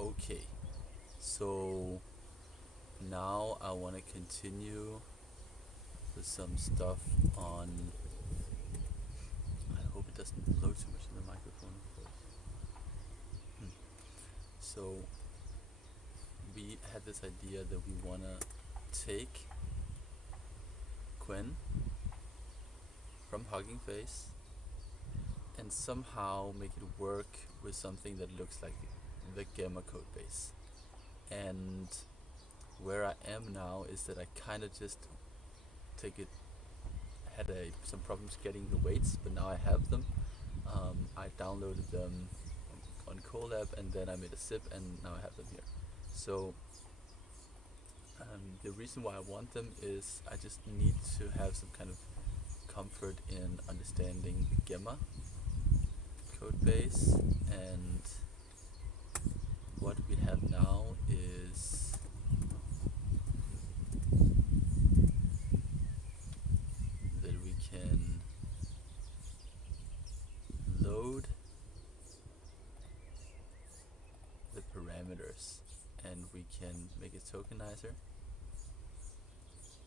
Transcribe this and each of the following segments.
Okay, so now I want to continue with some stuff on. I hope it doesn't blow too much in the microphone, of course. So we had this idea that we want to take Qwen from Huggingface and somehow make it work with something that looks like the Gamma code base. And where I am now is that I kind of just take it. Had some problems getting the weights, but now I have them. I downloaded them on Colab, and then I made a zip, and now I have them here. So the reason why I want them is I just need to have some kind of comfort in understanding the Gamma code base, and what we have now is that we can load the parameters and we can make a tokenizer.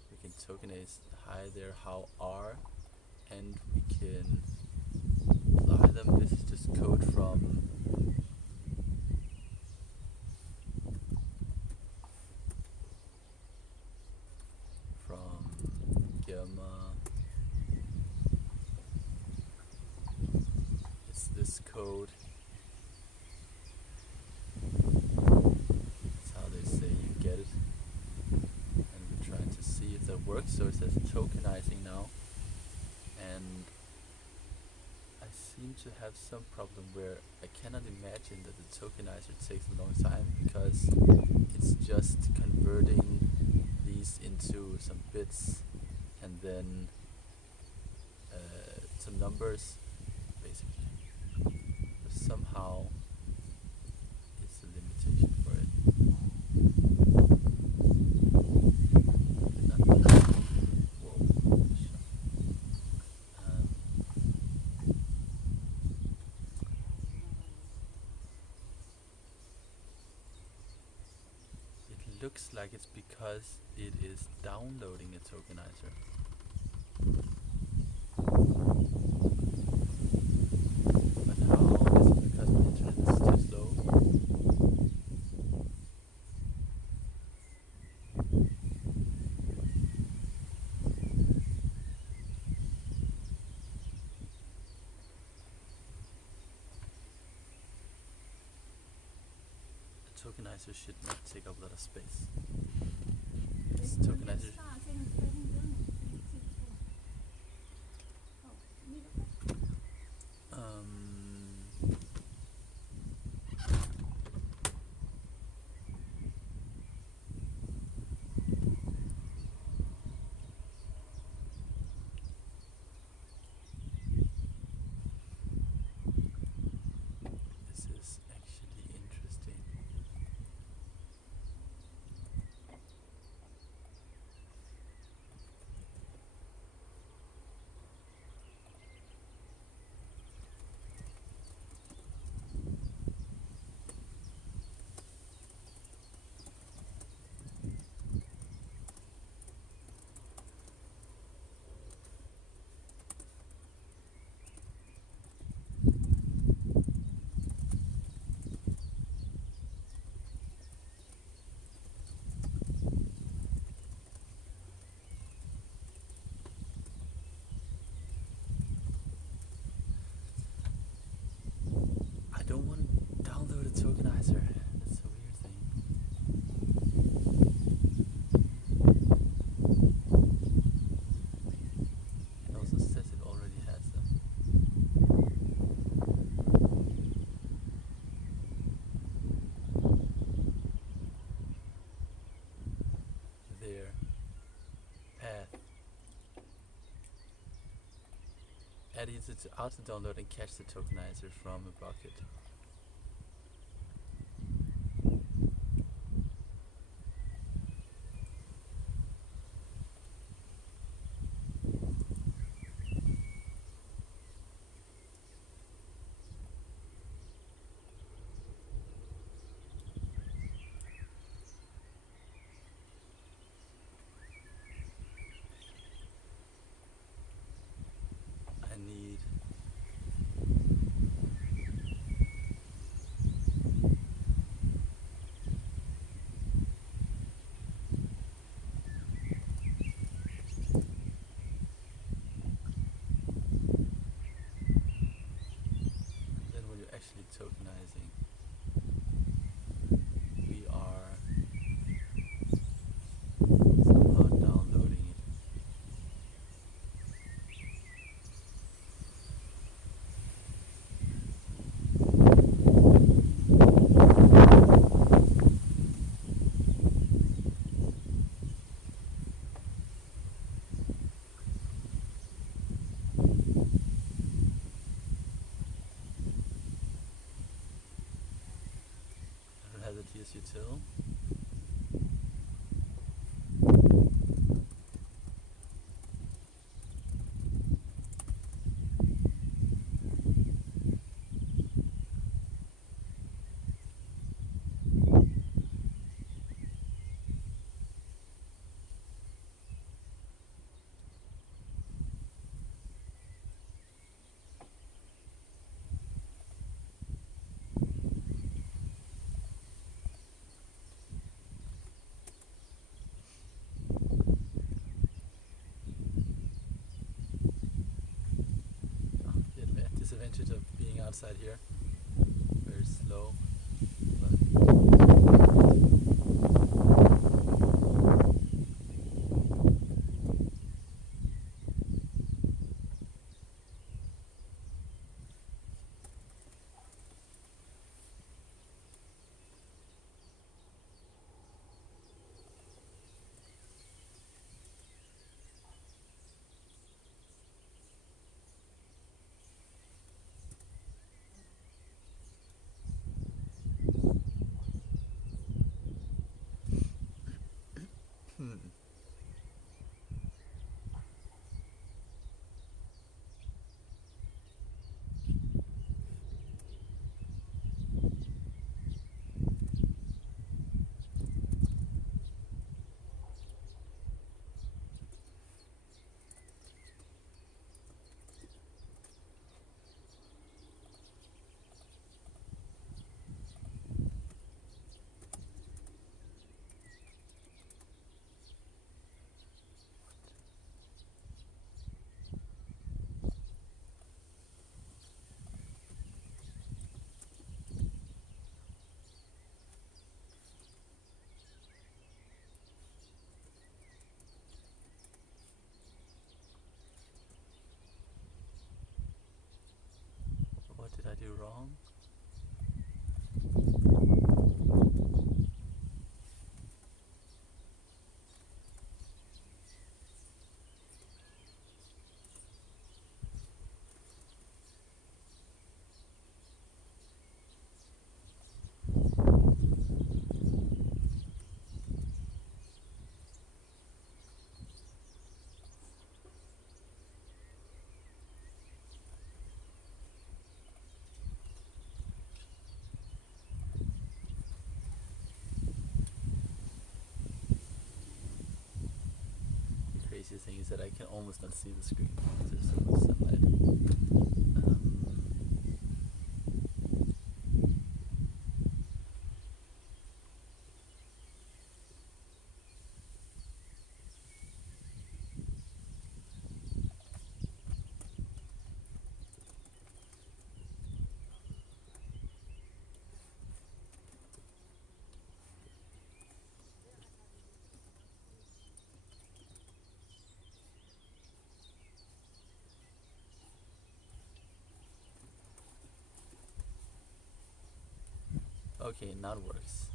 We can tokenize hi there, how are, and we can apply them. This is just code from Gamma. It's this code. That's how they say you get it. And we're trying to see if that works. So it says tokenizing now. And I seem to have some problem where I cannot imagine that the tokenizer takes a long time, because it's just converting these into some bits and then some numbers, basically. But somehow it's a limitation for it. Whoa. It looks like it's because it is downloading a tokenizer. But how? Is it because my internet is too slow? The tokenizer should not take up a lot of space. This tokenizer. This is actually interesting. I don't want to download a tokenizer. That's a weird thing. It also says it already has them. There. Path. Add user to auto download and catch the tokenizer from a bucket. tokenizing. We are somehow downloading it. It has a TS-util. Disadvantage of being outside here. Very slow. What did I do wrong? The thing is that I can almost not see the screen because there's so much sunlight. Okay, now it works.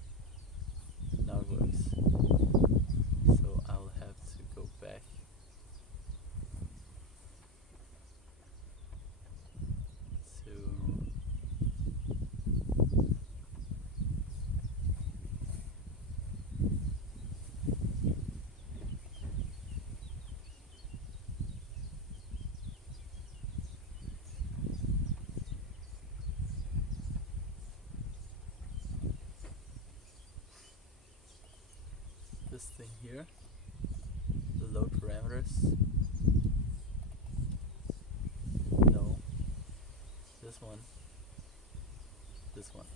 Now it works. So I'll have to go back to this thing here, the load parameters. No, this one, this one.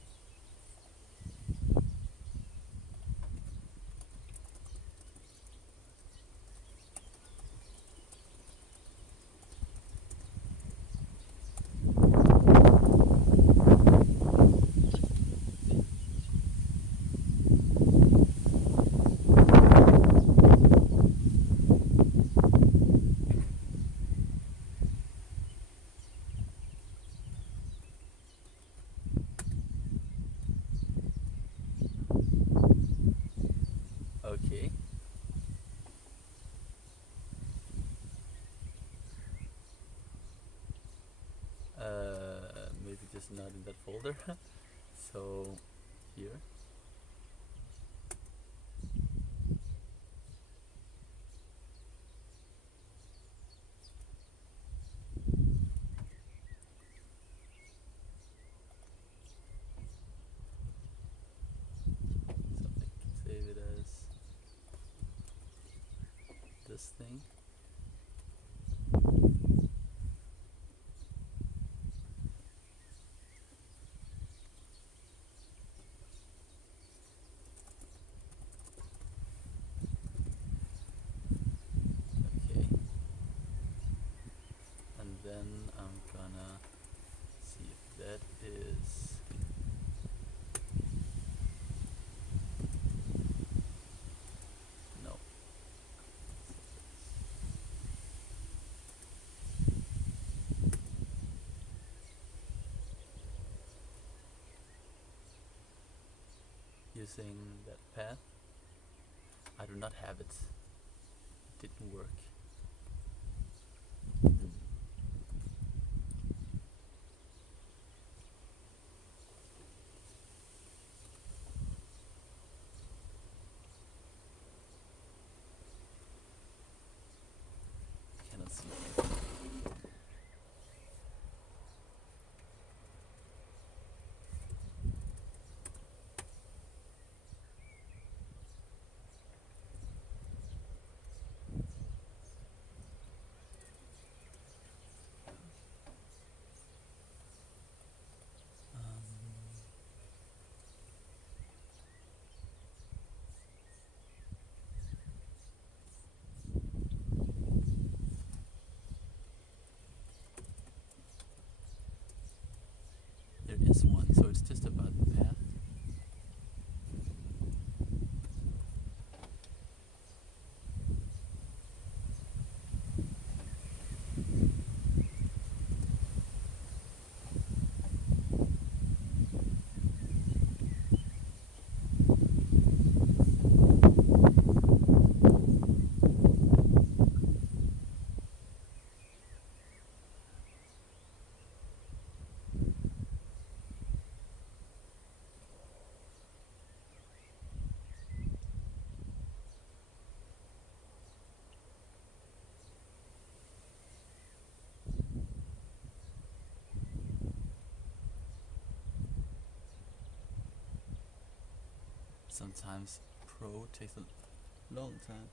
folder. So here. So I can save it as this thing. Okay. And then I'm gonna see if that is no. Using that path. I do not have it. It didn't work. Cannot see it. There is one, so it's just about the path. Sometimes Pro takes a long time.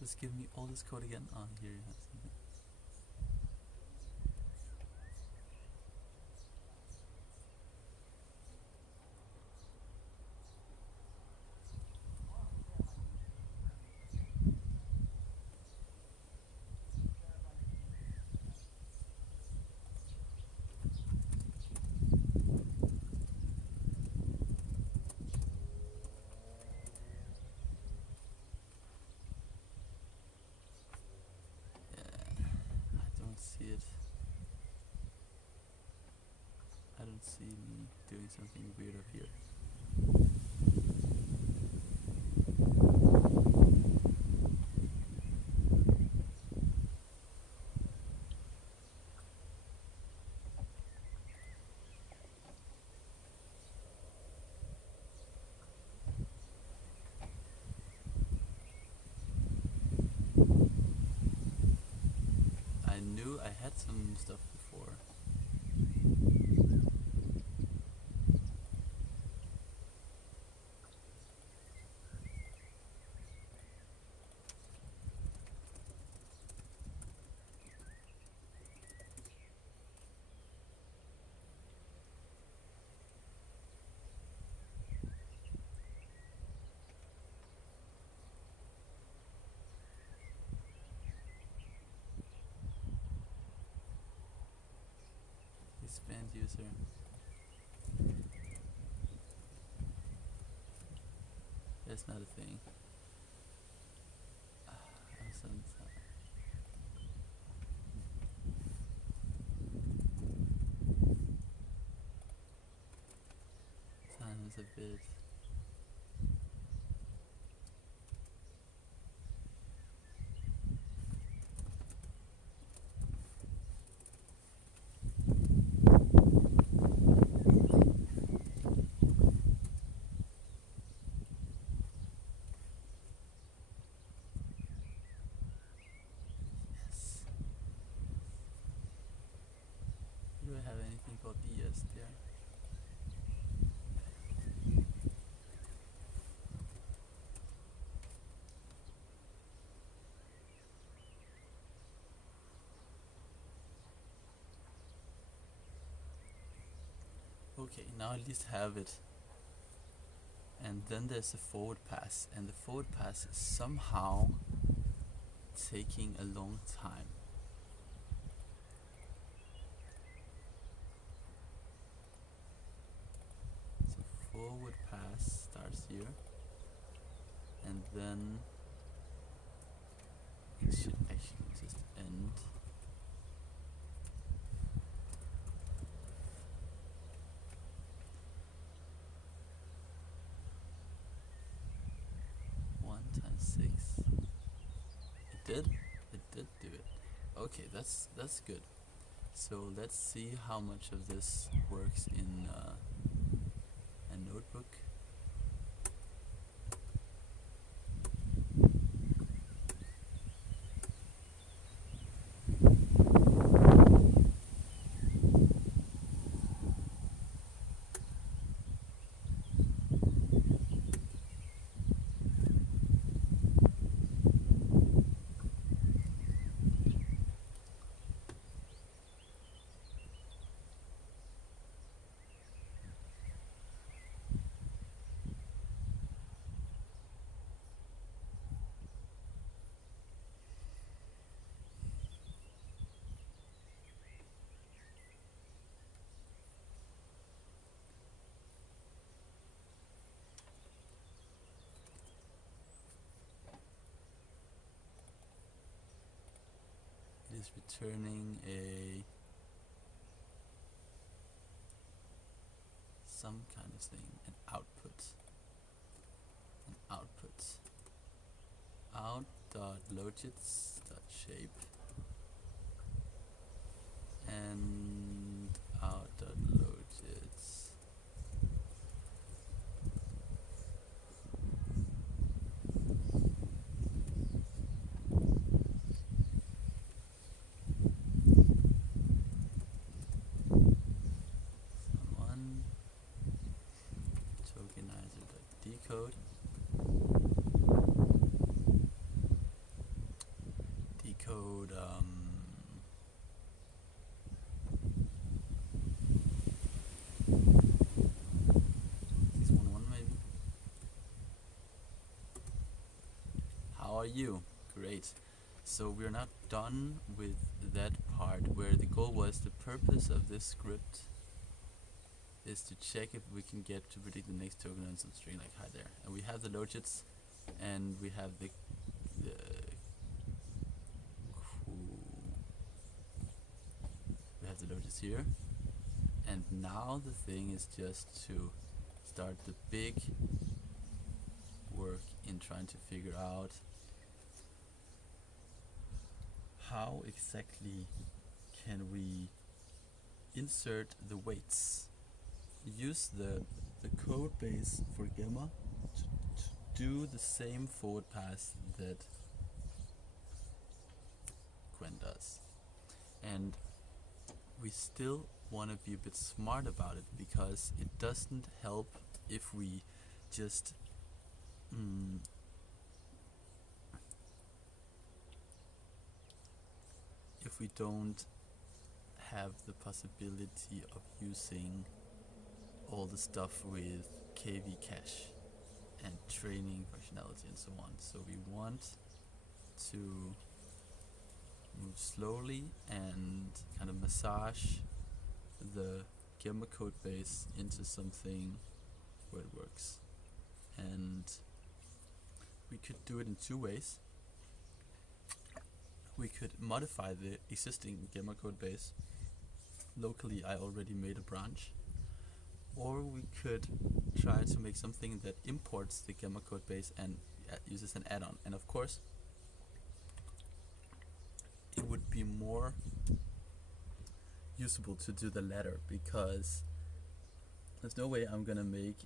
Just give me all this code again. Oh, here you have something. I don't see it. I don't see me doing something weird up here. I knew I had some stuff before. Expand user. That's not a thing. Sounds a bit. Do I have anything called ES there? Okay, now at least have it. And then there's a forward pass, and the forward pass is somehow taking a long time. So forward pass starts here, and then it should actually just end. It did do it. Okay, that's good. So let's see how much of this works in a notebook. It is returning some kind of thing, an output. Out.logits.shape and out.logits. Someone tokenizer.decode. Decode 611 maybe. How are you? Great. So we're not done with that part where the goal was the purpose of this script is to check if we can get to predict the next token on some string like hi there. And we have the logits and we have the logits here. And now the thing is just to start the big work in trying to figure out how exactly can we insert the weights. Use the code base for Gamma to do the same forward pass that Qwen does. And we still want to be a bit smart about it, because it doesn't help if we just if we don't have the possibility of using all the stuff with KV cache and training functionality and so on. So we want to move slowly and kind of massage the Gamma code base into something where it works. And we could do it in two ways. We could modify the existing gamma code base. Locally, I already made a branch. Or we could try to make something that imports the gamma code base and uses an add-on. And of course, it would be more usable to do the latter, because there's no way I'm gonna make,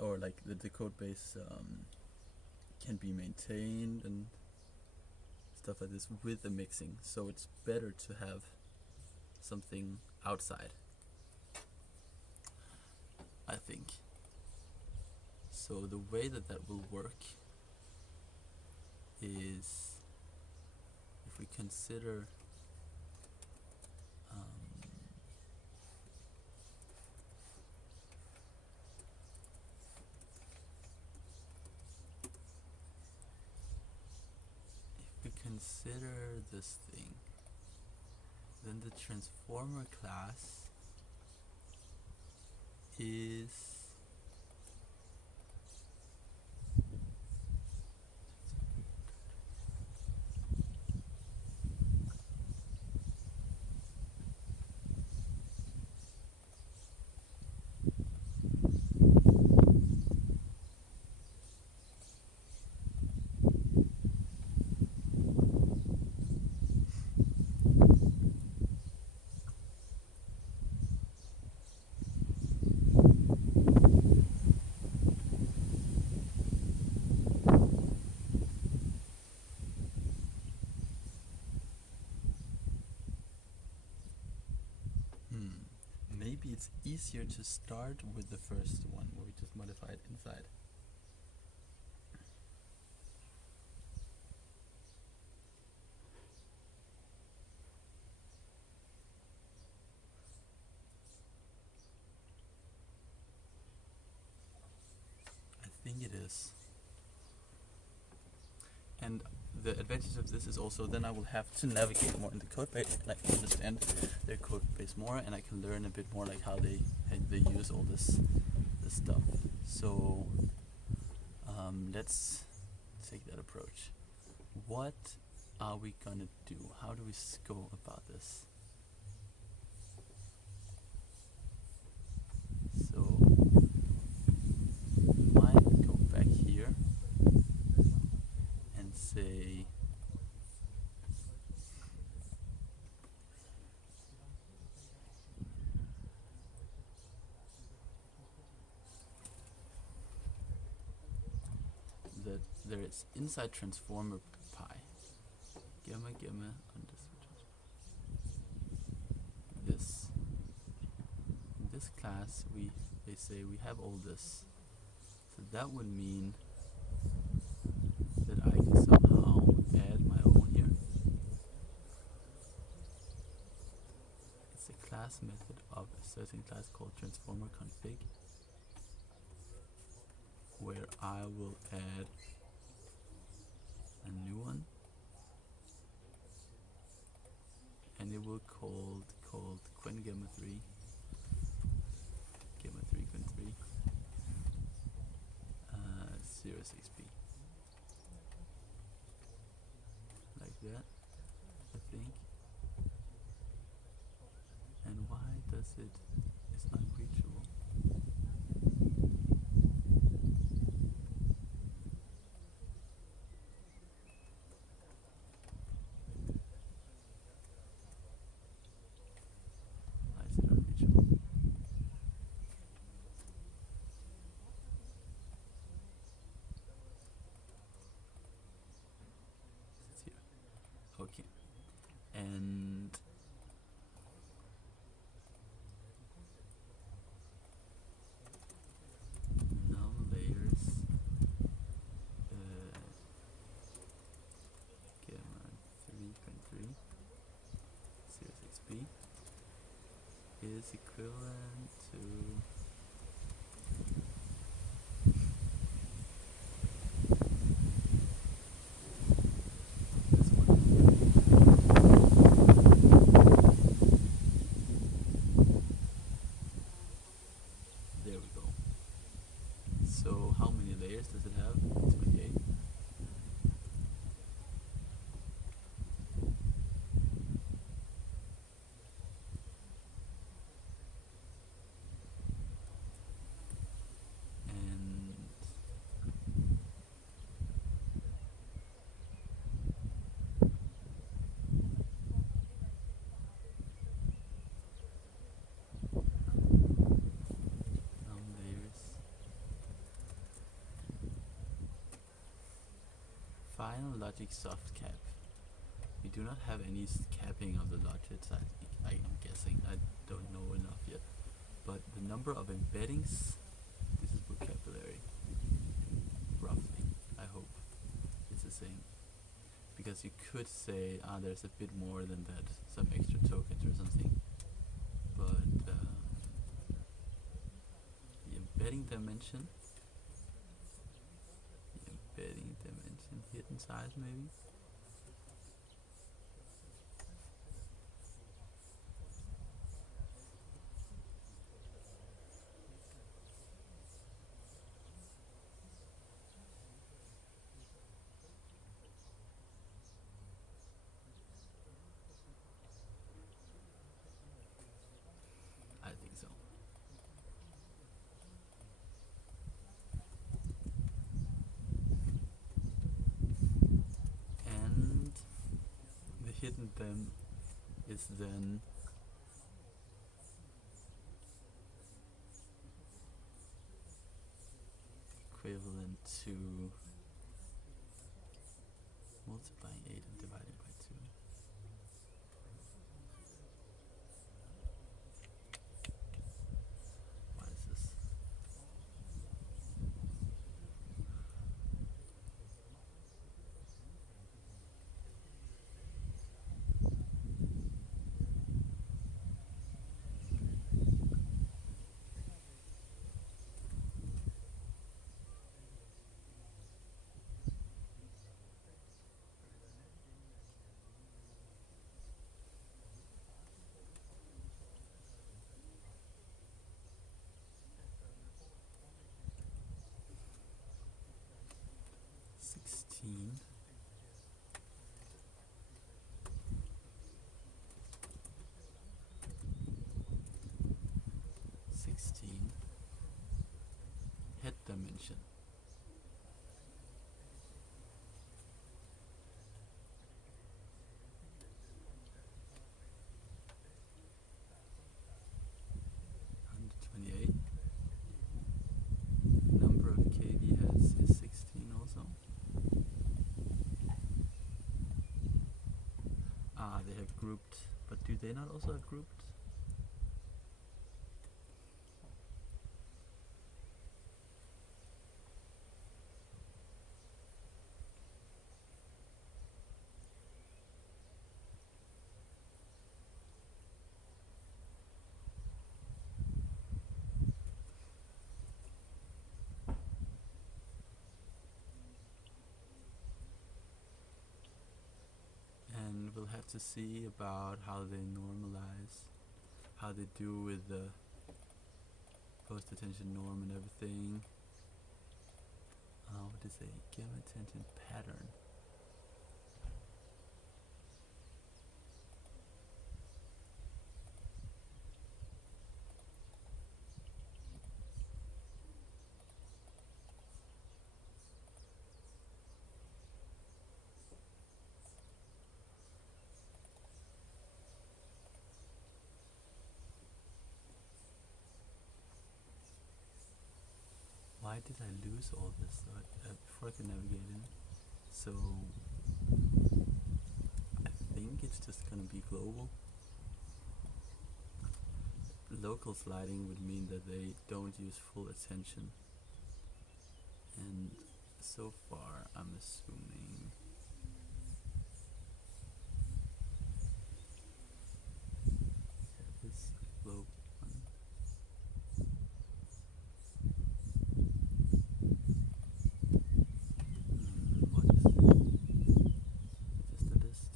or like the code base can be maintained and stuff like this with the mixing. So it's better to have something outside, I think. So the way that will work is, if we consider consider this thing, then the transformer class is maybe it's easier to start with the first one where we just modify it inside. I think it is. And the advantage of this is also then I will have to navigate more in the code base, like understand their code base more, and I can learn a bit more like how they use all this stuff. So let's take that approach. What are we gonna do? How do we go about this? So might go back here and say that there is inside transformer pi gamma underscore this. In this class they say we have all this. So that would mean that I can somehow add my own here. It's a class method of a certain class called transformer config, where I will add a new one, and it will called Qwen3 Qwen3 06b, like that, I think. And why does it's unreachable? Why is it unreachable? It's here. Okay. And num layers gamma 3.3 06b is equivalent to this one. There we go. So how many layers does it have? 28. logic soft cap. We do not have any capping of the logits, I'm guessing. I don't know enough yet. But the number of embeddings, this is vocabulary, roughly, I hope it's the same. Because you could say, there's a bit more than that, some extra tokens or something. But the embedding dimension, hidden size maybe? I think so. And the hidden them is then equivalent to multiplying 8 and dividing by 2. What is this? Head dimension. Number of KV heads is 16 also. They have grouped, but do they not also have grouped? And we'll have to see about how they normalize, how they do with the post-attention norm and everything. What is a gamma attention pattern? Why did I lose all this before I could navigate in? So I think it's just gonna be global. Local sliding would mean that they don't use full attention, and so far I'm assuming this global one. What is it? Just a list.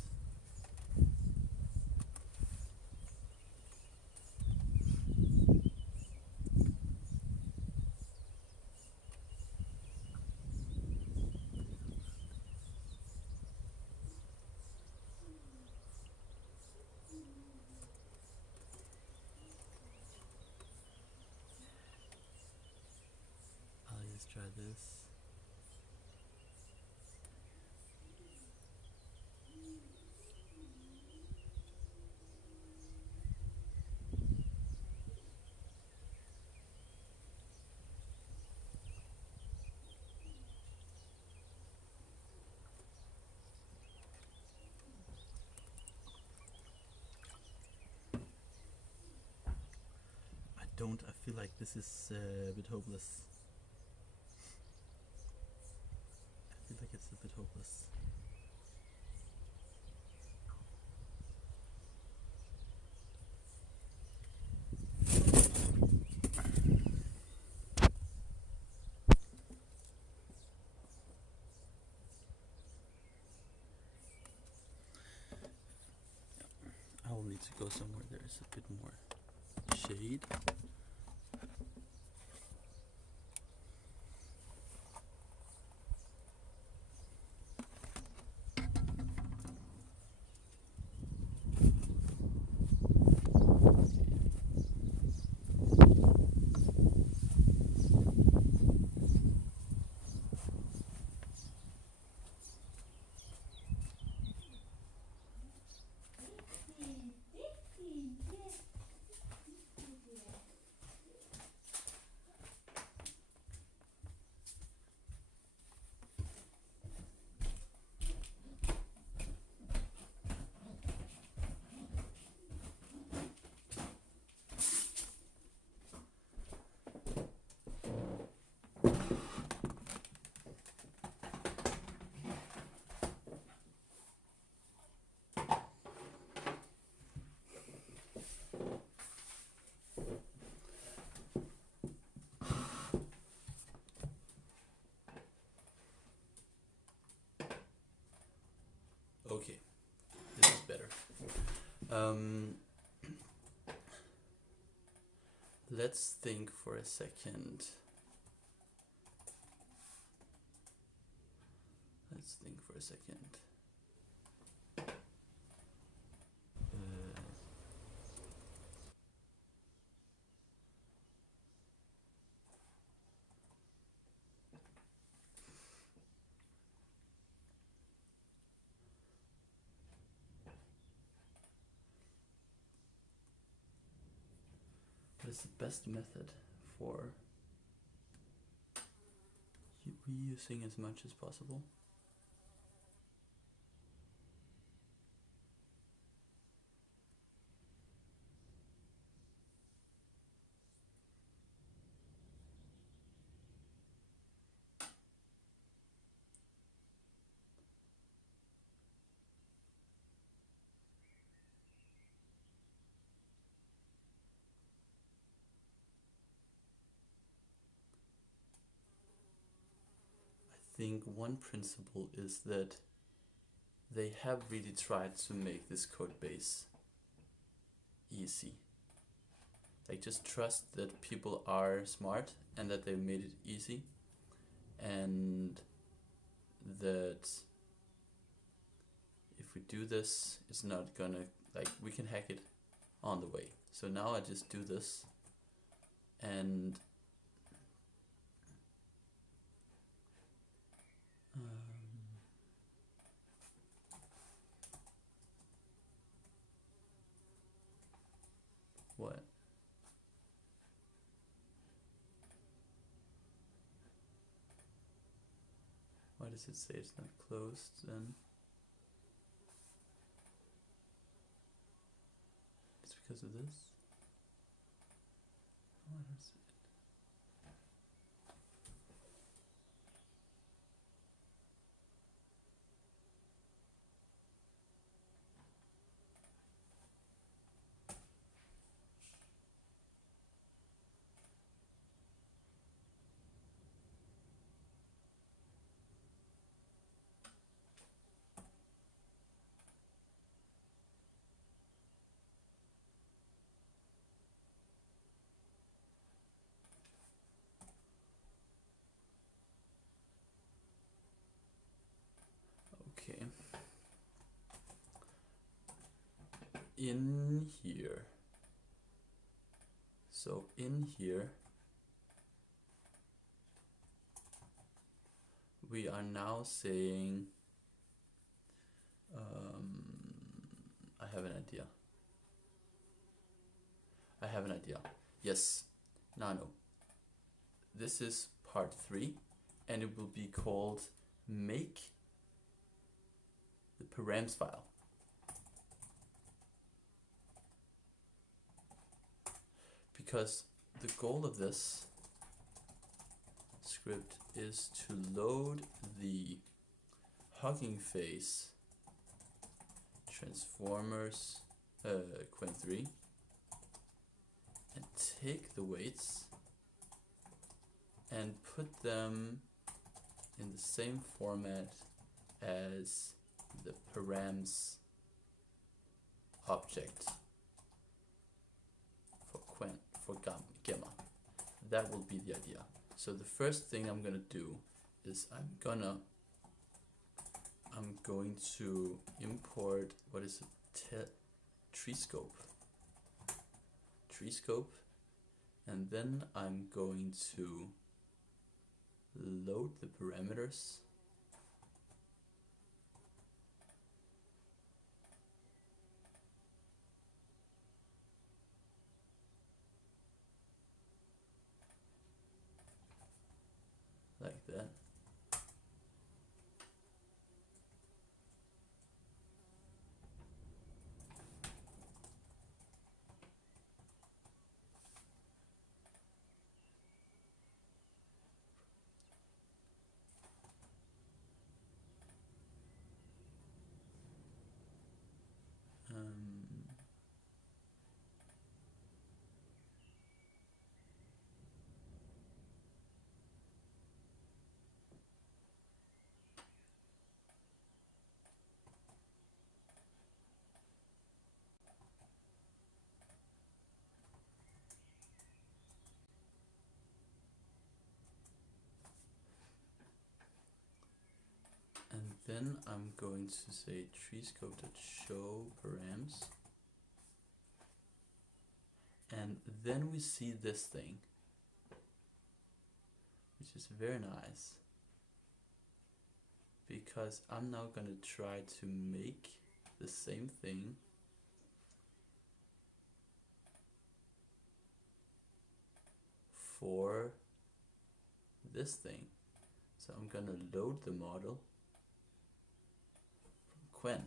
I'll just try this. I feel like this is a bit hopeless. I feel like it's a bit hopeless. I will need to go somewhere there is a bit more shade. Okay, this is better. Let's think for a second. What is the best method for reusing as much as possible? I think one principle is that they have really tried to make this code base easy. Like, just trust that people are smart and that they made it easy, and that if we do this, it's not gonna, like, we can hack it on the way. So now I just do this, and what? Why does it say it's not closed then? It's because of this? Oh, I don't see it. Okay. In here. So in here, we are now saying, I have an idea. Yes, Nano. This is part 3, and it will be called make the params file. Because the goal of this script is to load the Huggingface transformers Qwen3 and take the weights and put them in the same format as the params object for gamma. That will be the idea. So the first thing I'm gonna do is I'm going to import what is a tree scope, and then I'm going to load the parameters like that. And then I'm going to say treescope.show params, and then we see this thing, which is very nice, because I'm now going to try to make the same thing for this thing. So I'm going to load the model from Qwen.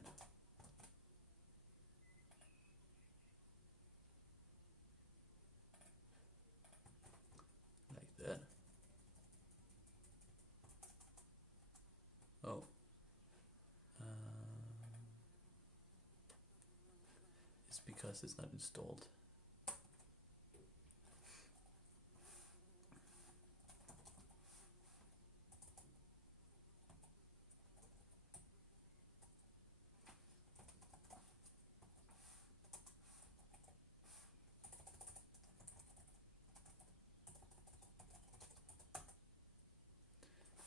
Like that. Oh. It's because it's not installed.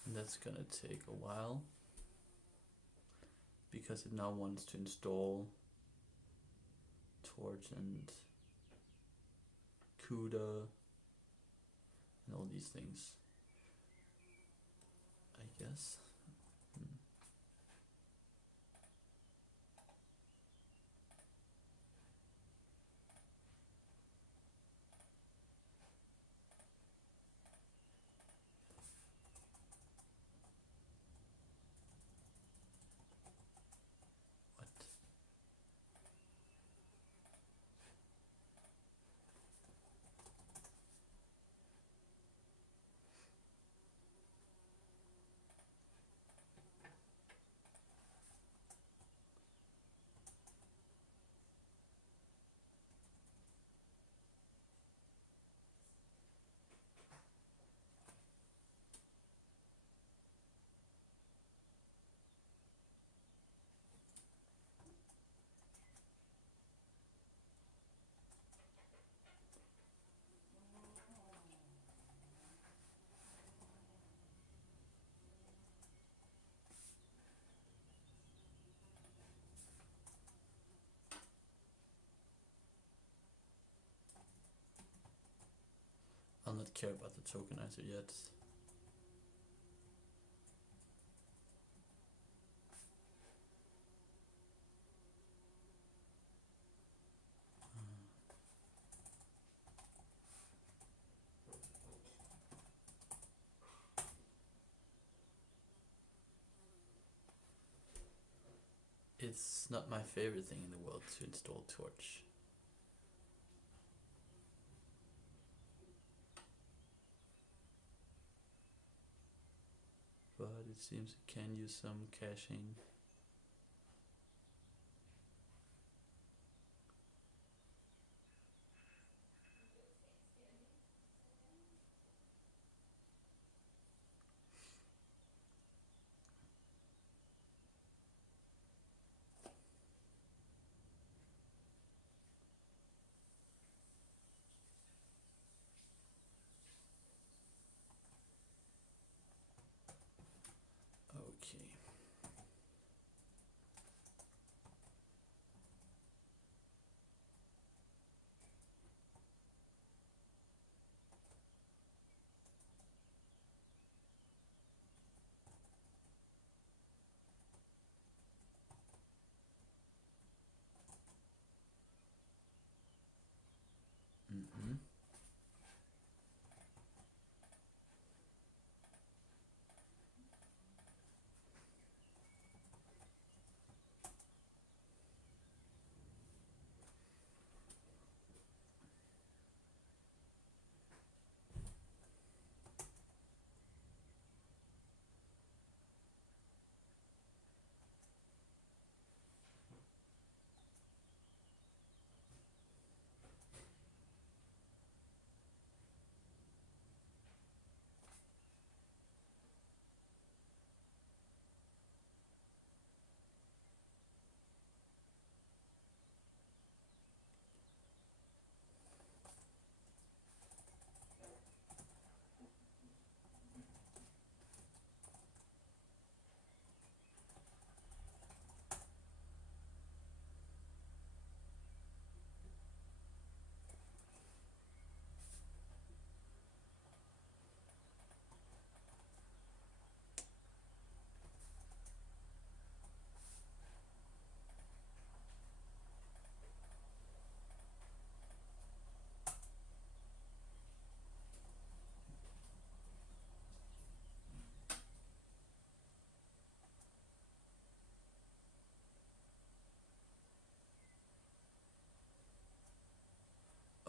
And that's gonna take a while because it now wants to install Torch and CUDA and all these things, I guess. What? I'll not care about the tokenizer yet. It's not my favorite thing in the world to install Torch. it seems it can use some caching. Okay. Mm-hmm.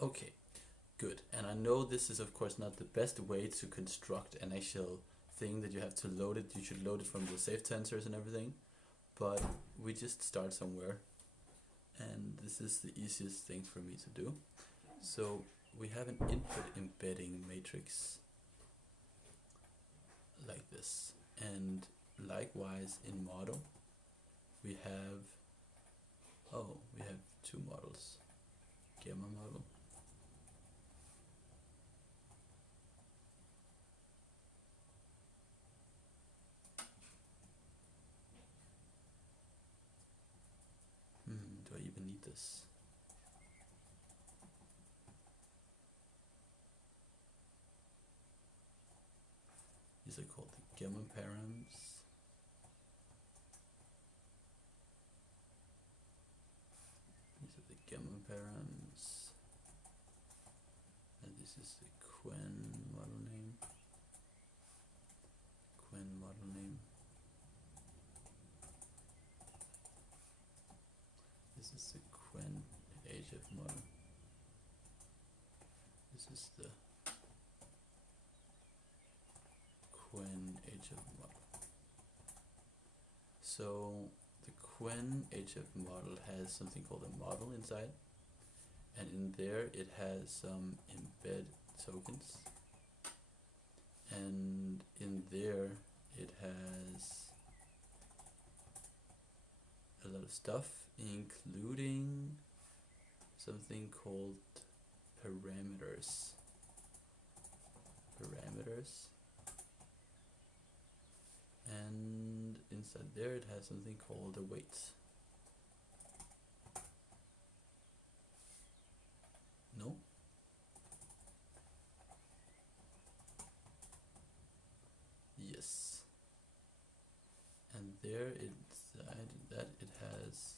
Okay, good. And I know this is of course not the best way to construct an actual thing that you have to load it. You should load it from the safe tensors and everything. But we just start somewhere. And this is the easiest thing for me to do. So we have an input embedding matrix like this. And likewise in model, we have, we have two models. Gamma model. Do I even need this? These are called the gamma params. These are the gamma params. And this is the Qwen model name. Qwen model name. This is the Qwen HF model. This is the Qwen HF model. So the Qwen HF model has something called a model inside, and in there it has some embed tokens, and in there it has a lot of stuff, including something called parameters. And inside there it has something called a weight. No? Yes. And there inside that it has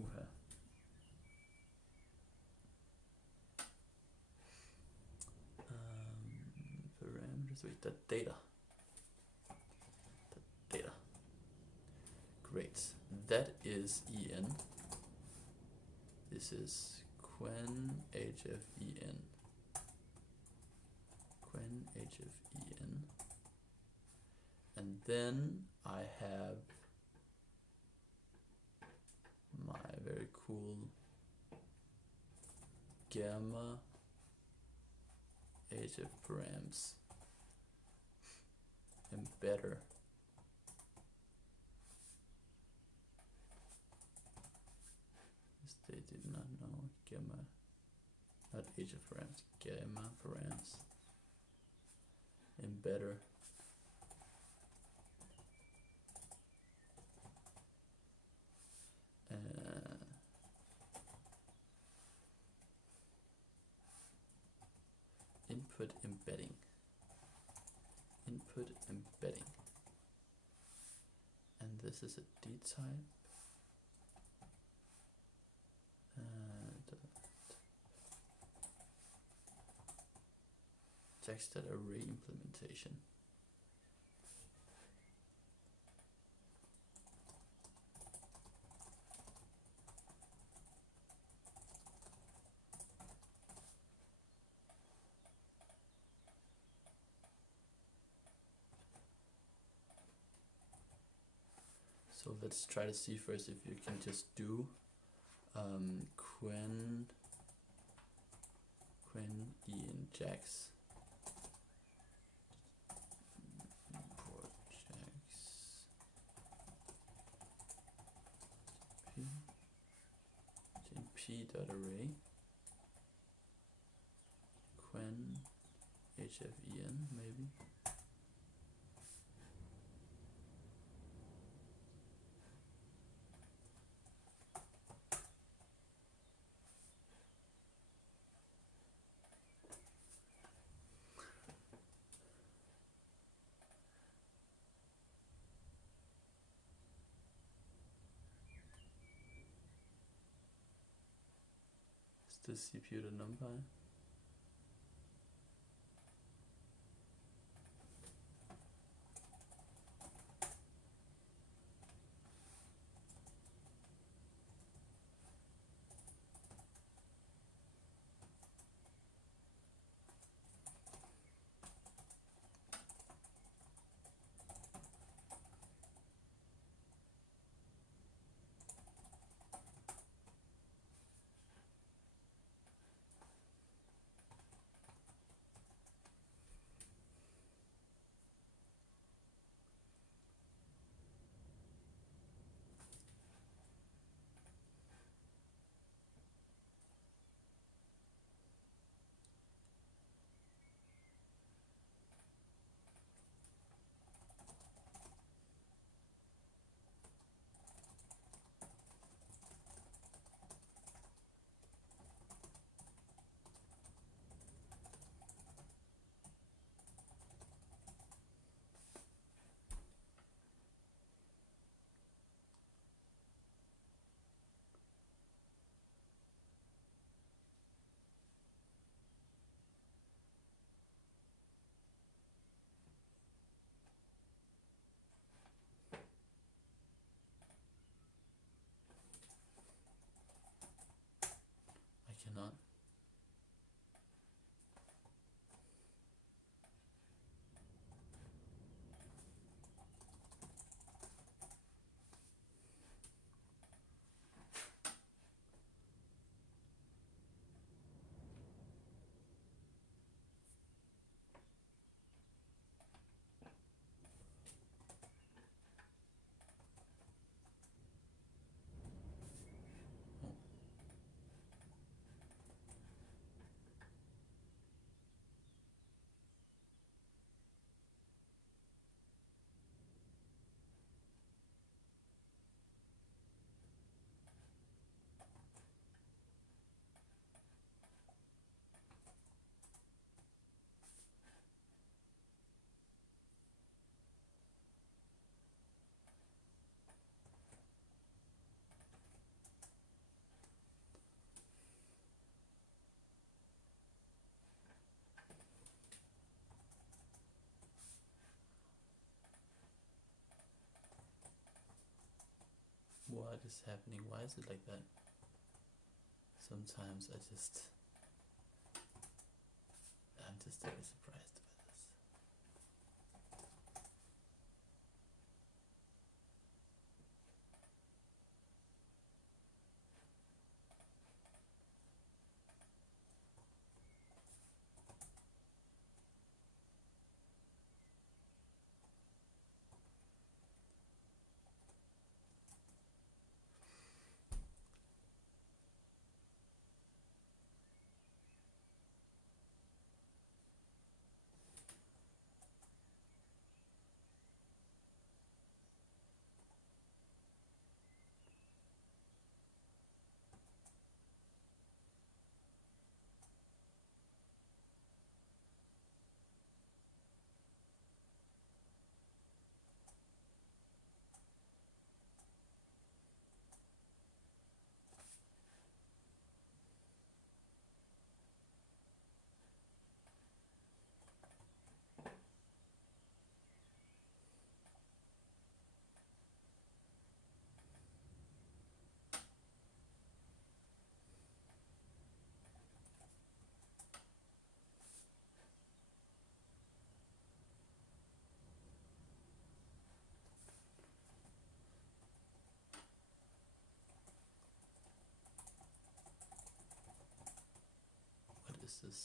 Uha. Parameters, wait, the data. Data. Great. That is en. This is Qwen HFEN. Qwen HFEN. And then I have my very cool gamma HF params embedder. This they did not know. Gamma, not HF params, gamma params embedder. Input embedding. Input embedding. And this is a D type. Text that array implementation. So let's try to see first if you can just do Qwen injects import checks p.array Qwen HFEN maybe. The CPU to numpy. What is happening? Why is it like that? Sometimes I'm just very surprised by this. What is this?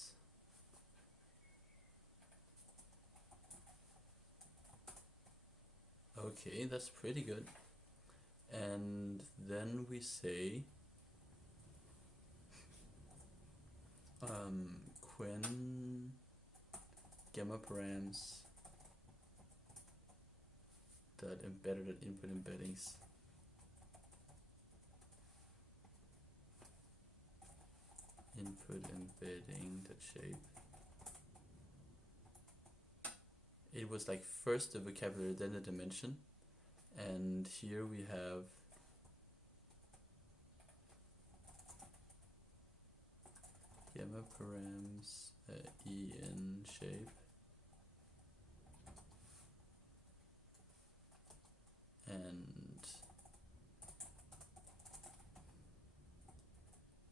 Okay, that's pretty good. And then we say Qwen gamma params dot embedded input embeddings input embedding dot shape. It was like first the vocabulary, then the dimension, and here we have gamma params en shape and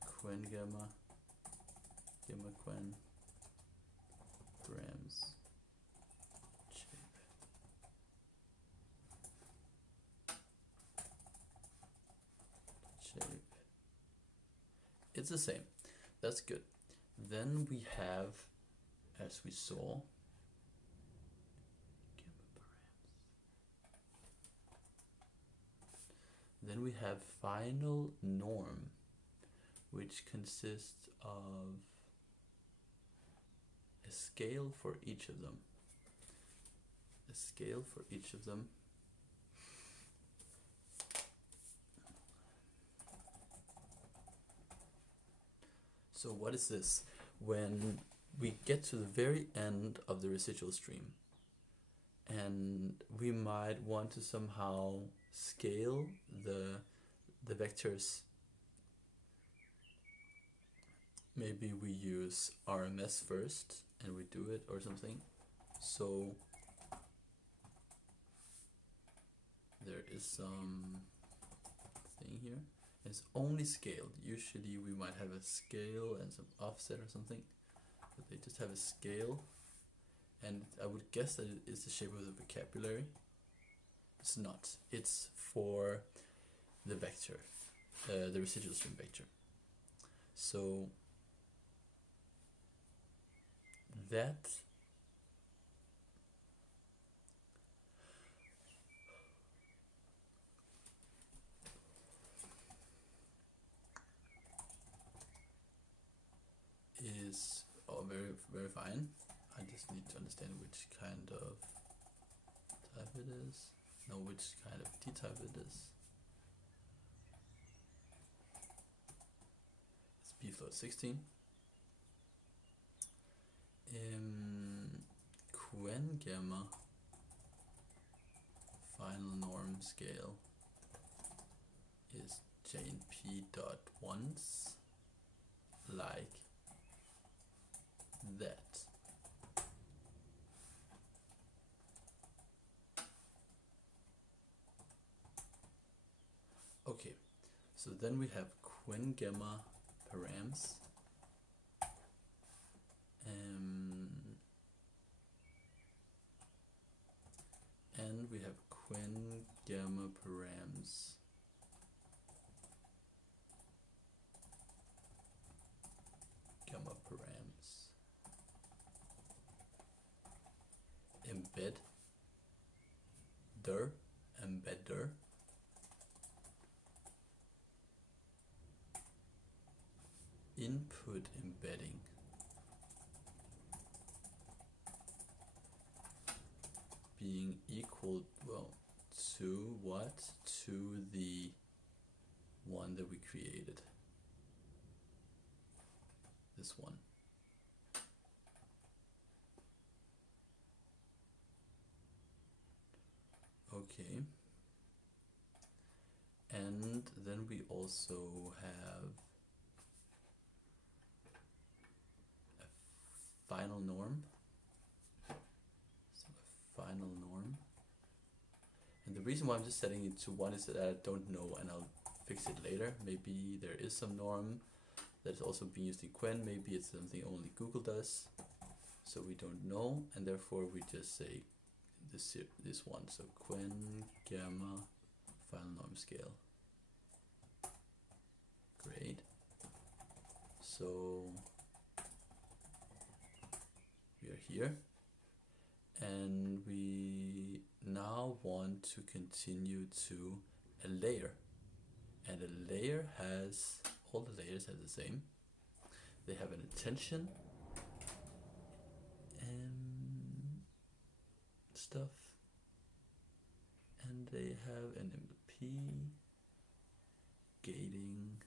Qwen gamma Qwen params shape. It's the same. That's good. Then we have, as we saw, then we have final norm, which consists of a scale for each of them. A scale for each of them. So what is this? When we get to the very end of the residual stream, and we might want to somehow scale the vectors. Maybe we use RMS first and we do it or something. So there is some thing here. It's only scaled. Usually we might have a scale and some offset or something, but they just have a scale, and I would guess that it is the shape of the vocabulary. It's not. It's for the vector, the residual stream vector. So that is very, very fine. I just need to understand which kind of type it is. No, which kind of t-type it is. It's b-float 16. Qwen gamma final norm scale is chain p dot once, like that. Okay, So then we have Qwen gamma params. And we have Qwen gamma params. Gamma params. Embedder. Input embedding. Being equal, well, to what? To the one that we created. This one. Okay. And then we also have a final norm. So a final norm. And the reason why I'm just setting it to 1 is that I don't know, and I'll fix it later. Maybe there is some norm that is also being used in Qwen. Maybe it's something only Google does. So we don't know, and therefore we just say this one. So Qwen gamma final norm scale. Great. So we are here, and we now want to continue to a layer, and a layer has, all the layers have the same. They have an attention and stuff, and they have an MP, gating,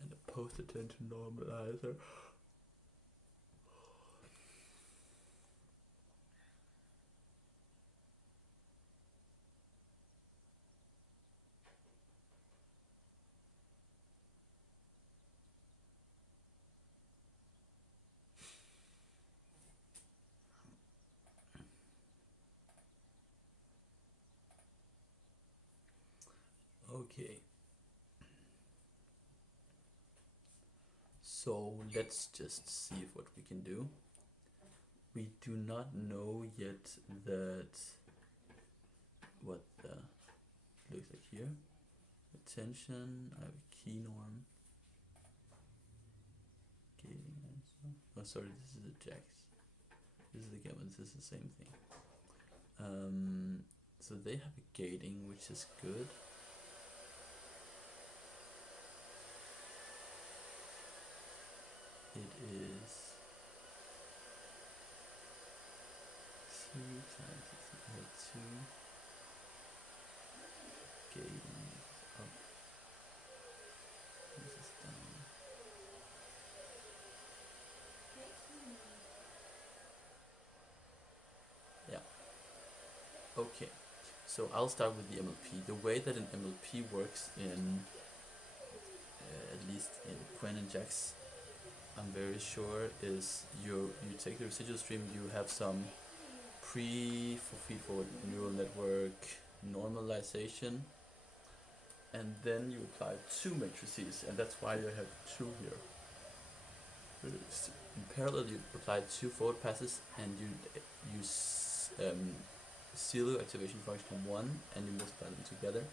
and a post attention normalizer. Okay. So let's just see what we can do. We do not know yet that what the looks like here. Attention, I have a key norm. Gating and stuff. Oh, sorry, this is a Jax. This is the gamma, this is the same thing. So they have a gating, which is good. It is 2 times it's equal to gating up. This is down. Yeah. Okay. So I'll start with the MLP. The way that an MLP works in, at least in Qwen and Jax, I'm very sure, is you take the residual stream, you have some feed-forward neural network normalization, and then you apply 2 matrices, and that's why you have 2 here. In parallel, you apply 2 forward passes, and you use zero activation function 1, and you multiply them together,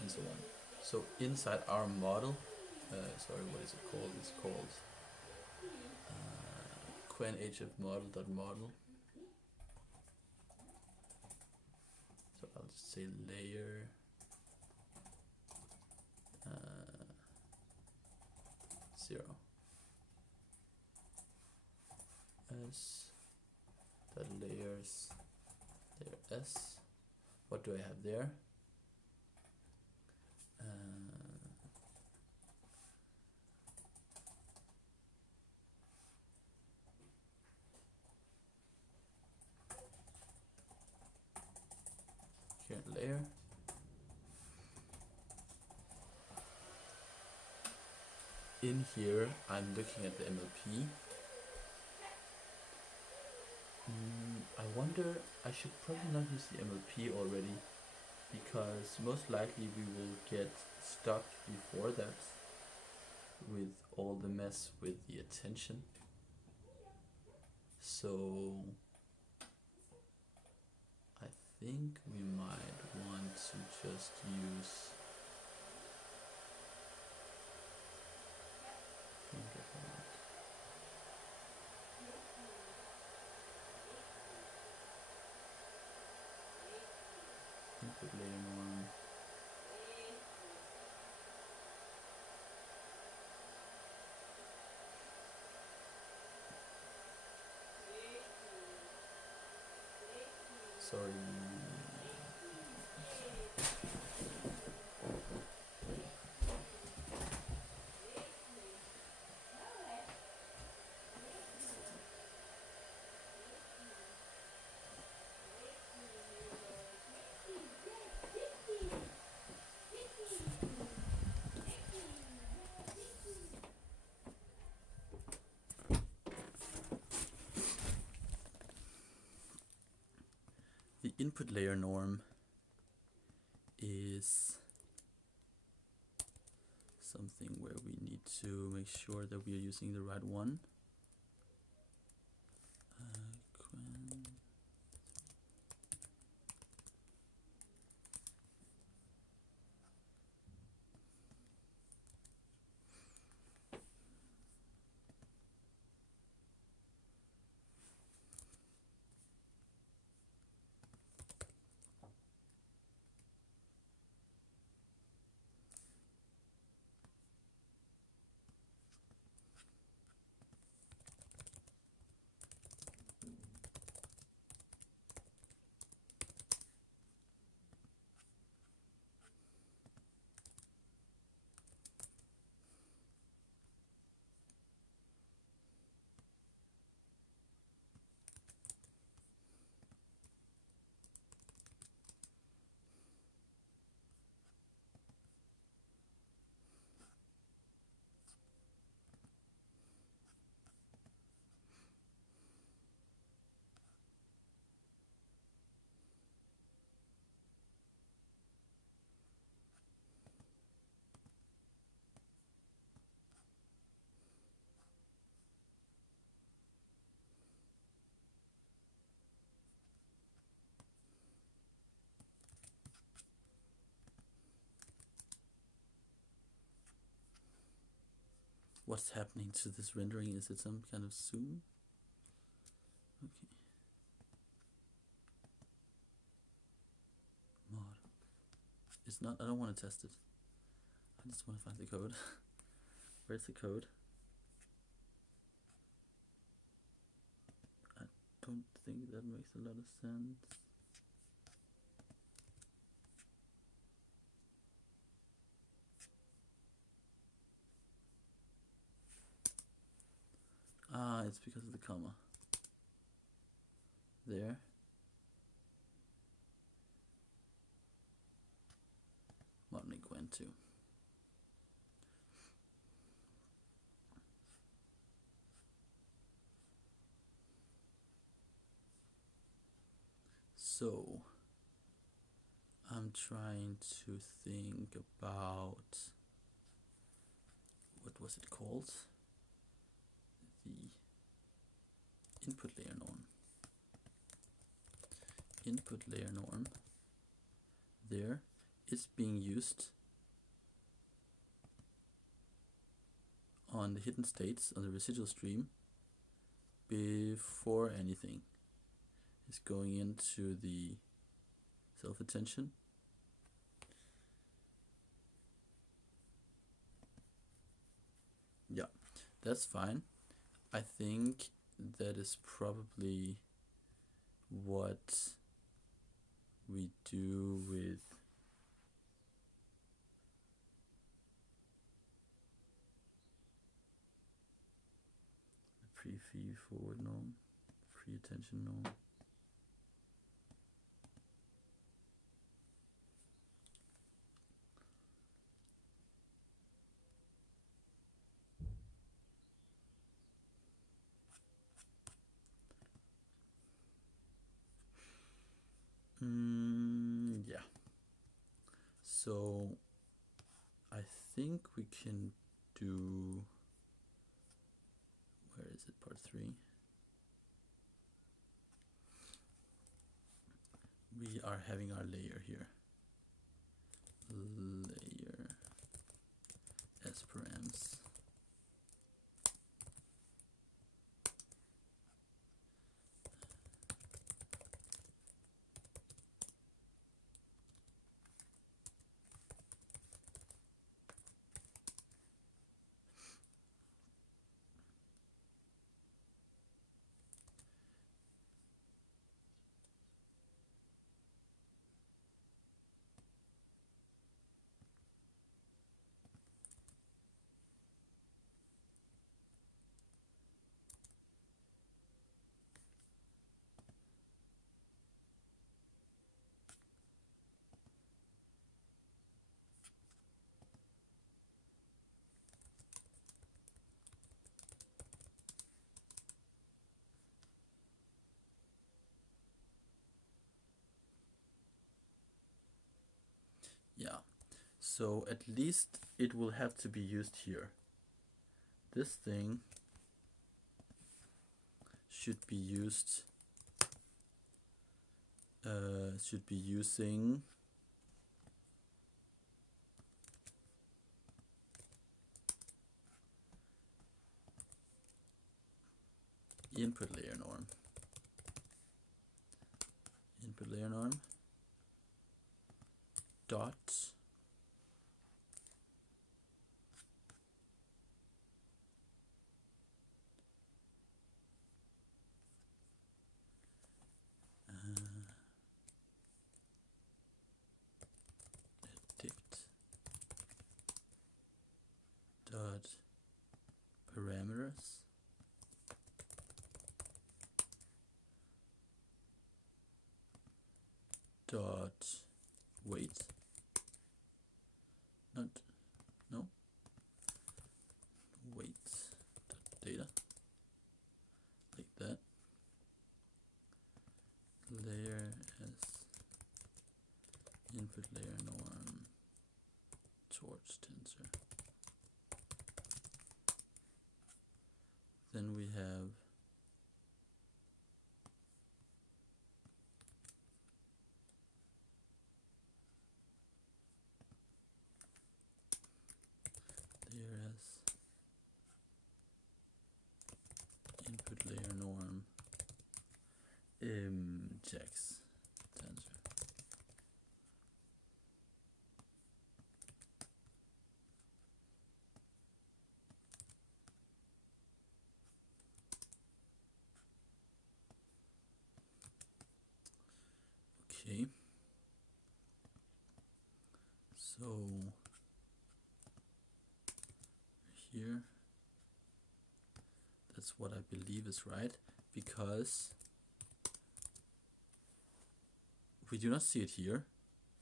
and so on. So inside our model, sorry, what is it called? It's called Qwen HF model.model. So I'll just say layer zero s that layers layer s. What do I have there? Current layer. In here, I'm looking at the MLP, I wonder, I should probably not use the MLP already, because most likely we will get stuck before that with all the mess with the attention. So I think we might want to just use fingerboard. Input layer norm. Sorry. The input layer norm is something where we need to make sure that we are using the right one. Qwen3. What's happening to this rendering? Is it some kind of zoom? Okay. Mod. It's not, I don't want to test it. I just want to find the code. Where's the code? I don't think that makes a lot of sense. Ah, it's because of the comma. There. Modeling Qwen2. So, I'm trying to think about, what was it called? The input layer norm. Input layer norm there is being used on the hidden states on the residual stream before anything is going into the self-attention. Yeah, that's fine. I think that is probably what we do with the pre-feed forward norm, pre-attention norm. Yeah. So I think we can do, where is it, part 3? We are having our layer here. Layer as params. Yeah, so at least it will have to be used here. This thing should be used, should be using input layer norm. Input layer norm dot dict dot parameters dot weight, not, no, weight dot data, like that. Layer as input layer norm torch tensor. Then we have layer as input layer norm jax tensor. Okay, so here, that's what I believe is right, because we do not see it here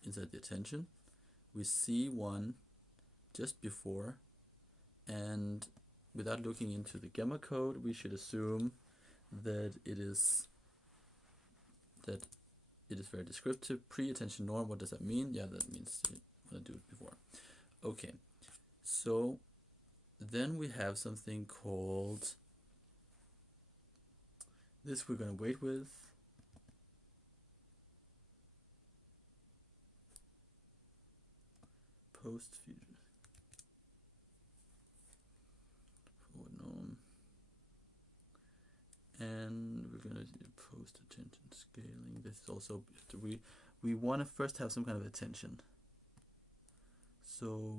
inside the attention. We see one just before, and without looking into the gamma code, we should assume that it is very descriptive. Pre-attention norm, what does that mean? Yeah, that means you want to do it before. Okay, so then we have something called, this we're going to wait with, post future forward norm, and we're going to do post attention scaling. This is also, we want to first have some kind of attention. So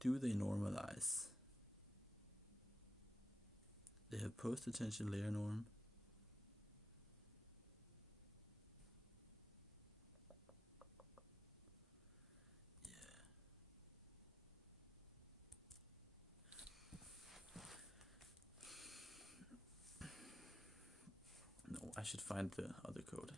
do they normalize? They have post attention layer norm. No, I should find the other code.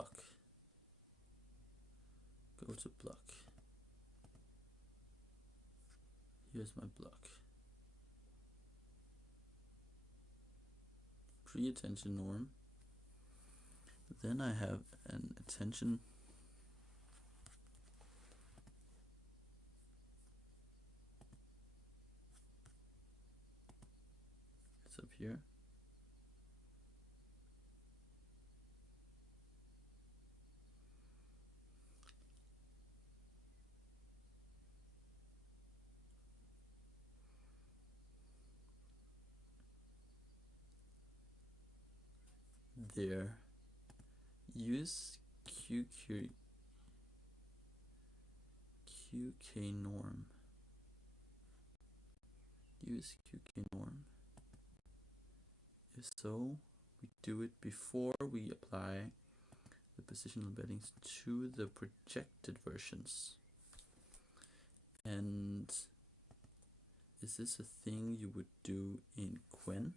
block. Go to block. Here's my block. Pre-attention norm. Then I have an attention. It's up here. There. Use QK norm. Use QK norm. If so, we do it before we apply the positional embeddings to the projected versions. And is this a thing you would do in Qwen?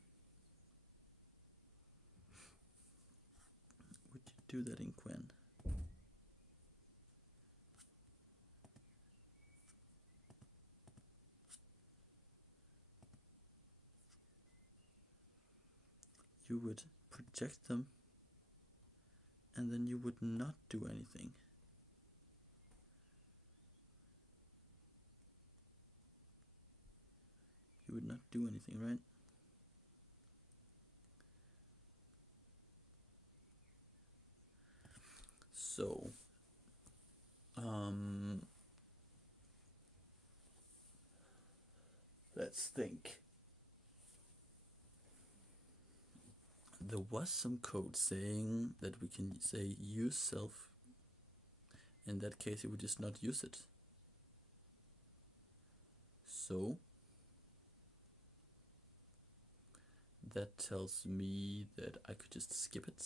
Would you do that in Qwen? You would project them and then you would not do anything. You would not do anything, right? So, let's think. There was some code saying that we can say use self. In that case, it would just not use it. So, that tells me that I could just skip it.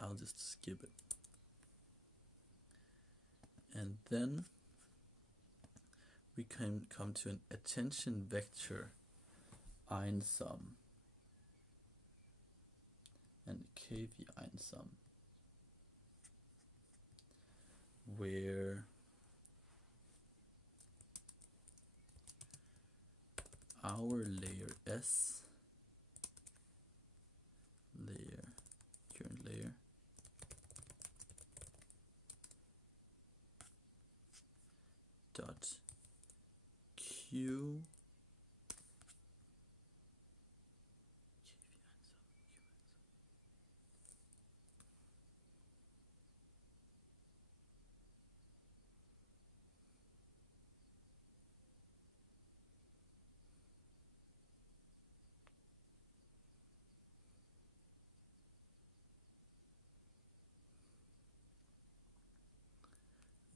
I'll just skip it. And then we can come to an attention vector einsam and KV einsam, where our layer S, current layer, dot Q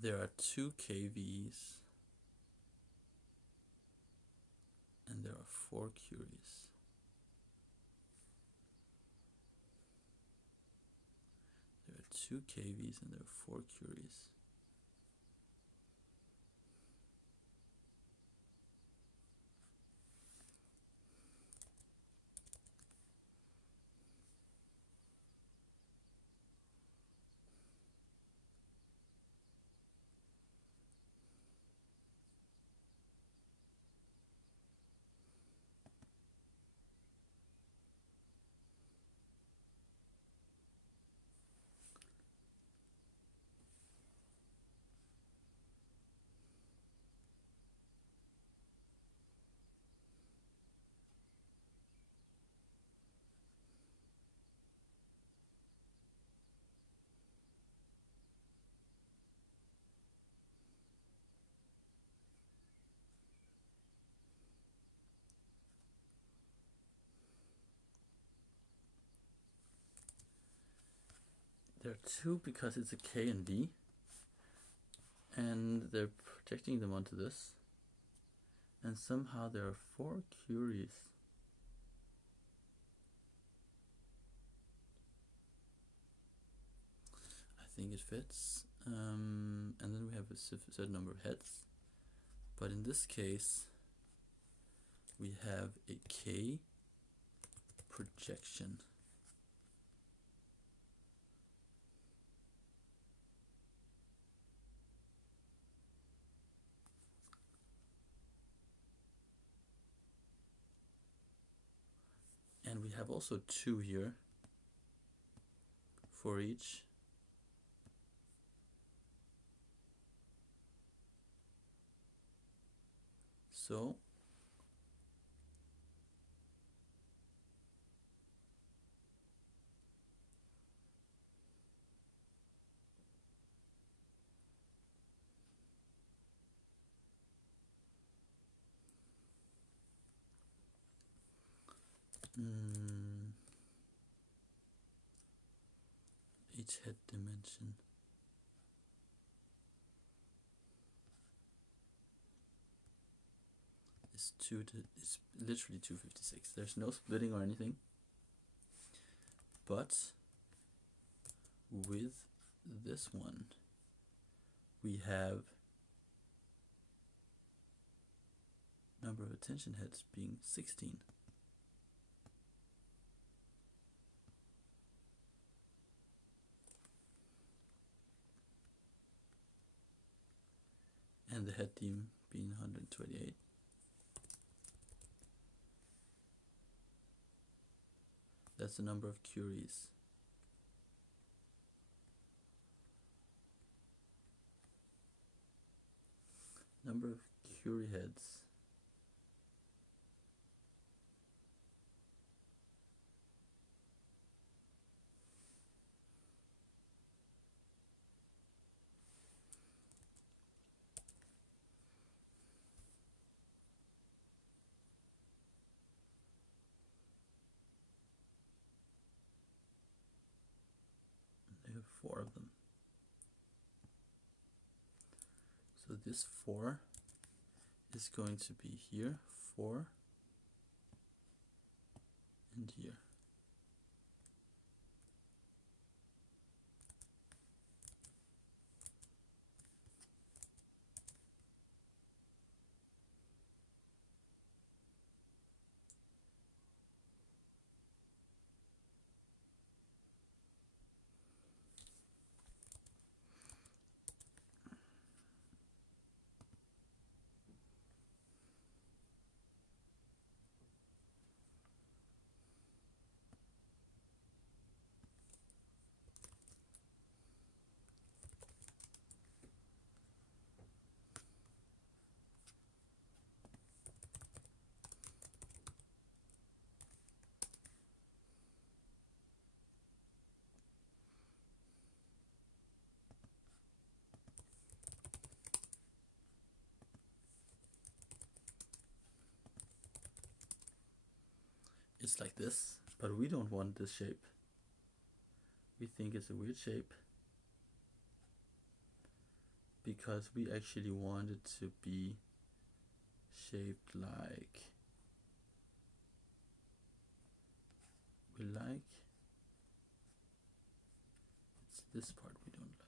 there are 2 KVs and there are 4 queries. There are 2 KVs and there are 4 queries. There are 2 because it's a K and V, and they're projecting them onto this, and somehow there are 4 queries. I think it fits, and then we have a certain number of heads, but in this case we have a K projection. And we have also 2 here for each. So each head dimension is it's literally 256. There's no splitting or anything, but with this one we have number of attention heads being 16. And the head team being 128. That's the number of Curies. Number of Curie heads. They have 4 of them. So this 4 is going to be here, 4, and here. It's like this, but we don't want this shape. We think it's a weird shape because we actually want it to be shaped like we like. It's this part we don't like.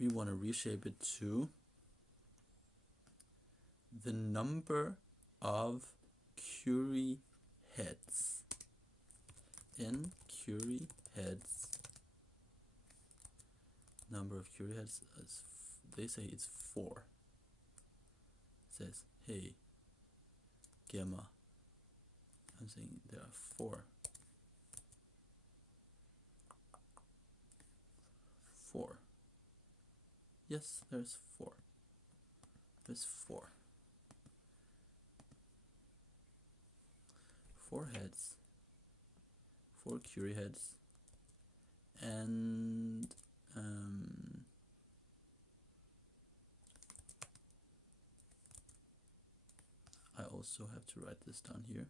We want to reshape it to the number of Curie heads. In Curie heads, number of Curie heads, they say it's 4. It says, hey, Gamma, I'm saying there are 4. 4. Yes, there's 4. There's 4. 4 heads, 4 Curie heads, and I also have to write this down here.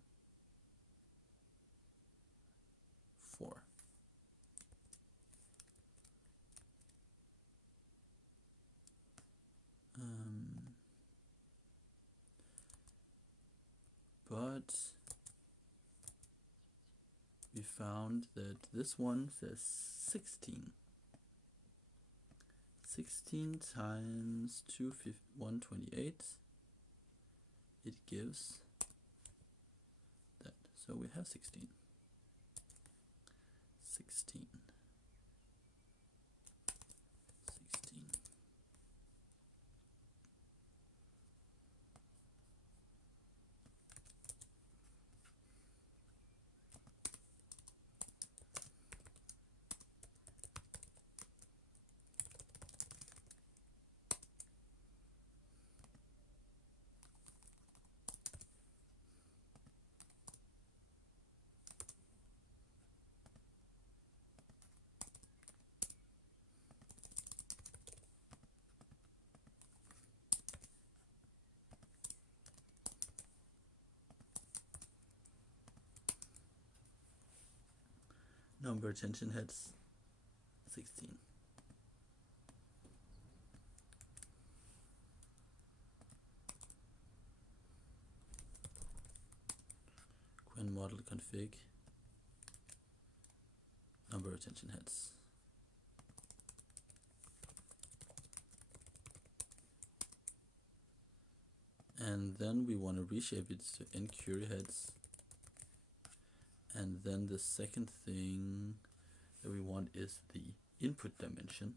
4. But we found that this one says 16. 16 times 128, it gives that. So we have 16. 16. 16. Number attention heads 16. Qwen model config number attention heads. And then we want to reshape it to n Curie heads. And then the second thing that we want is the input dimension.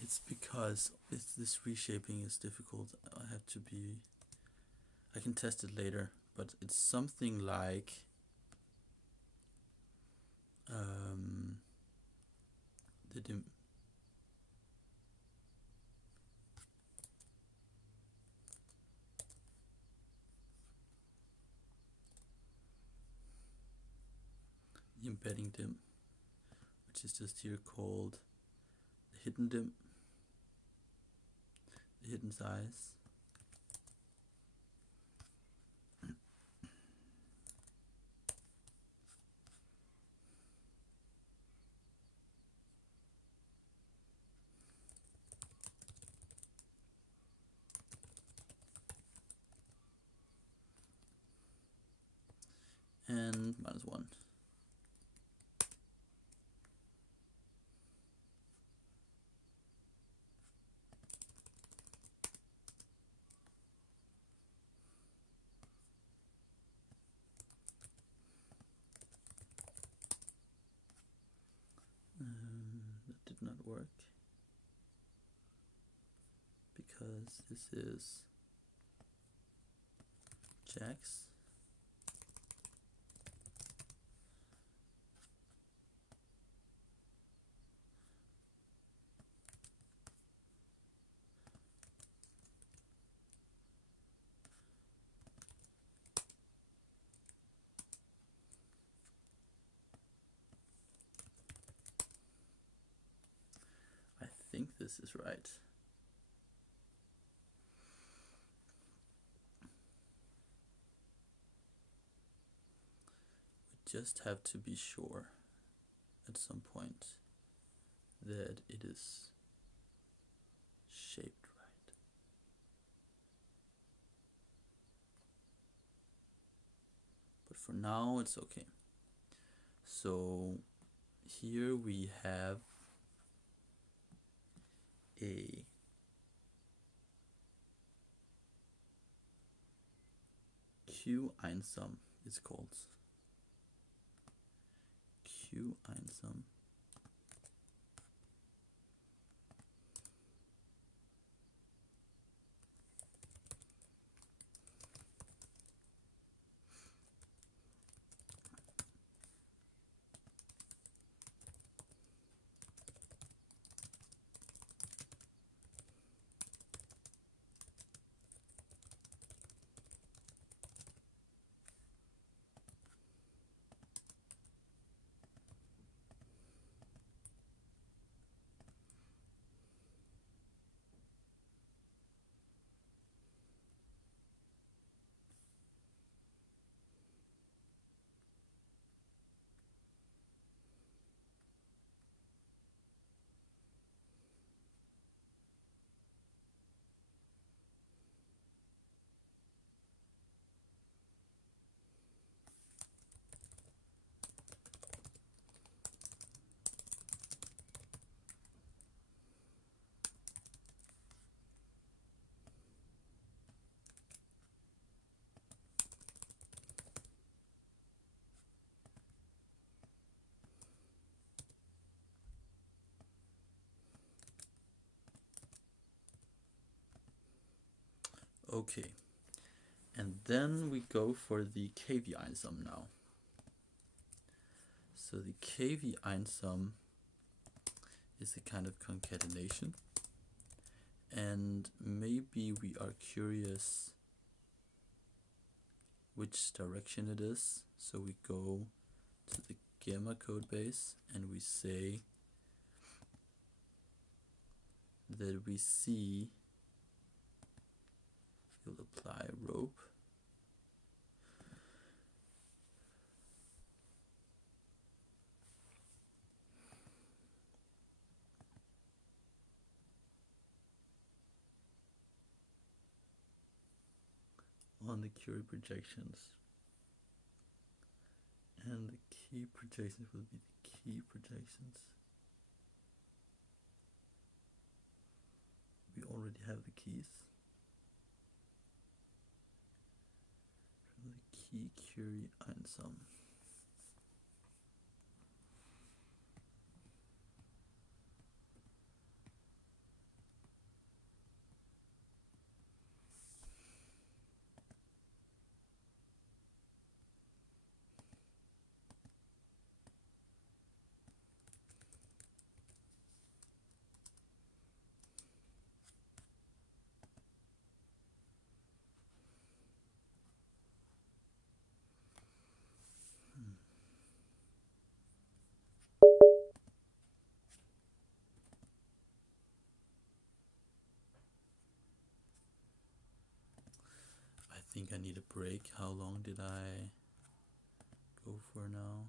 It's because this reshaping is difficult. I can test it later, but it's something like the embedding dim, which is just here called the hidden dim, the hidden size. And -1. That did not work because this is jacks. I think this is right. just have to be sure at some point that it is shaped right. But for now it's okay. So here we have a Qwen3 it's called. Qwen3. Okay, and then we go for the Qwen3 now. So the Qwen3 is a kind of concatenation, and maybe we are curious which direction it is. So we go to the gamma code base and we say that we see, you'll apply rope, on the Curie projections, and the key projections will be the key projections. We already have the keys from the key Qwen3. I think I need a break. How long did I go for now?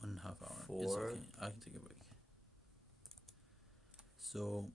One and a half hour. It's okay. I can take a break. So